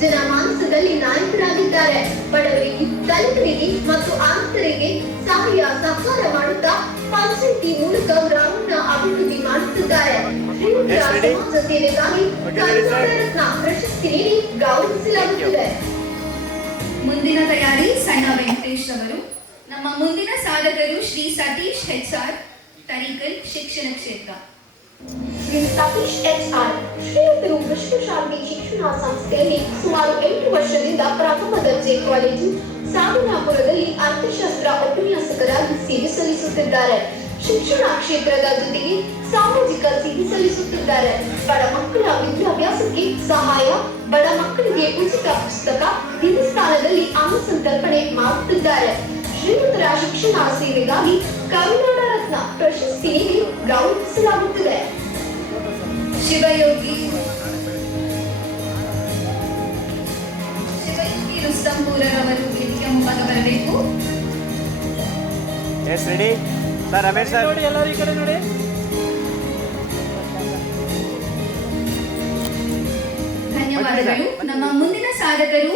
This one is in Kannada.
ಜನಮಾನಸದಲ್ಲಿ ನಾಯಕರಾಗಿದ್ದಾರೆ. ಬಡವರಿಗೆ, ದಲಿತರಿಗೆ ಮತ್ತು ಅನಾಥರಿಗೆ ಸಹಾಯ ಸಹಕಾರ ಮಾಡುತ್ತಾ ಪಂಚಾಯಿತಿ ಮೂಲಕ ಗ್ರಾಮೀಣ ಅಭಿವೃದ್ಧಿ ಮಾಡುತ್ತಿದ್ದಾರೆ. ಶ್ರೀಯುತರ ಸಮಾಜ ಸೇವೆಗಾಗಿ ಕರ್ನಾಟಕ ರತ್ನ ಪ್ರಶಸ್ತಿ ನೀಡಿ ಗೌರವಿಸಲಾಗುತ್ತಿದೆ. ಮುಂದಿನ ತಯಾರಿ ಸಣ್ಣ ವೆಂಕಟೇಶ್ ಅವರು. ನಮ್ಮ ಮುಂದಿನ ಸಾಧಕರು ಶ್ರೀ ಸತೀಶ್ HR, ತರೀಕಲ್ ಶಿಕ್ಷಣ ಕ್ಷೇತ್ರ. ಶ್ರೀ ಸತೀಶ್ HR ಶ್ರೀಯುತರು ವಿಶ್ವಶಾಂತಿ ಶಿಕ್ಷಣ ಸಂಸ್ಥೆಯಲ್ಲಿ ಸುಮಾರು 8 ವರ್ಷದಿಂದ ಪ್ರಥಮ ದರ್ಜೆ ಕಾಲೇಜು ಸಾಧನಾಪುರದಲ್ಲಿ ಅರ್ಥಶಾಸ್ತ್ರ ಉಪನ್ಯಾಸಕರಾಗಿ ಸೇವೆ ಸಲ್ಲಿಸುತ್ತಿದ್ದಾರೆ. ಶಿಕ್ಷಣ ಕ್ಷೇತ್ರದ ಜೊತೆಗೆ ಸಾಮಾಜಿಕ ಸೇವೆ ಸಲ್ಲಿಸುತ್ತಿದ್ದಾರೆ. ಬಡ ಮಕ್ಕಳ ವಿದ್ಯಾಭ್ಯಾಸಕ್ಕೆ ಸಹಾಯ, ಬಡ ಮಕ್ಕಳಿಗೆ ಉಚಿತ ಪುಸ್ತಕ, ದೇವಸ್ಥಾನದಲ್ಲಿ ಅನ್ನ ಸಂತರ್ಪಣೆ ಮಾಡುತ್ತಿದ್ದಾರೆ. ಶ್ರೀಯುತರ ಶಿಕ್ಷಣ ಸೇವೆಗಾಗಿ ಕರ್ನಾಟಕ ರತ್ನ ಪ್ರಶಸ್ತಿ ನೀಡಿ ಗೌರವಿಸಲಾಗುತ್ತಿದೆ. ಶಿವಯೋಗಿ ರುಸ್ತಂಪುರರವರು ವೇದಿಕೆ ಮುಂಭಾಗ ಬರಬೇಕು. Yes ready sir. Ramesh sir ನೋಡಿ, ಎಲ್ಲರೂ ಈ ಕಡೆ ನೋಡಿ. ಧನ್ಯವಾದಗಳು. ನಮ್ಮ ಮುಂದಿನ ಸಾಧಕರು